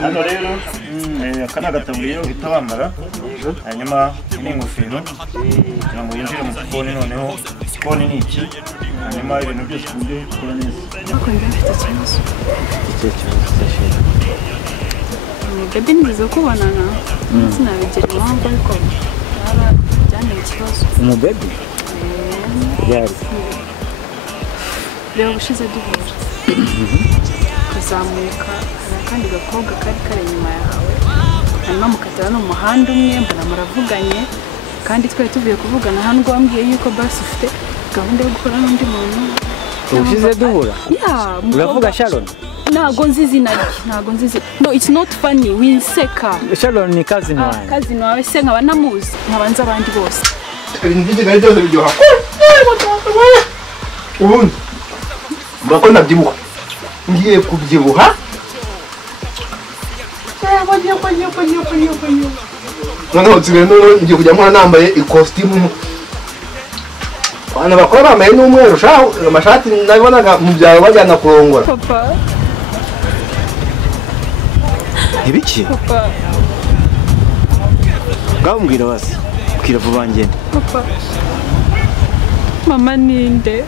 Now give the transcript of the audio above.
hano rero aka ni agataburiya uhita wambara hanyuma ni ingofero kugira ngo winjire mu gikoni noneho igikoni ni iki hanyuma ibintu byose ku buryo bikora neza bakunda mfite ikibazo bebe nizo kubonana sinabigira impamvu ariko byanteye ikibazo umubebe yari rero ubushize duhura kuzamuka hari akandi gakobwa kari inyuma yawe hanyuma mukatara n'umuhanda umwe mbona muravuganye kandi twari tuvuye kuvugana hano ngo wambwiye yuko basi ufite gahunda yo gukora n'undi muntu ubushize duhura uravuga Sharon ntago nzi izina rye ntago nzi izina no it's not funny winseka Sharon ni cousin wawe cousin wawe se nkaba namuzi nkabanza abandi bose ibintu by'igari byose biryoha ubundi mbako nabyibuha ngiye kubyibuha noneho nsigaye ngiye kujya nkora nambaye ikositimu abantu bakora bambaye n'umweru amashati nabonaga mu byaro bajyana kurongora papa ibiki papa ngambwira basi bwira vuba ngene papa mama ninde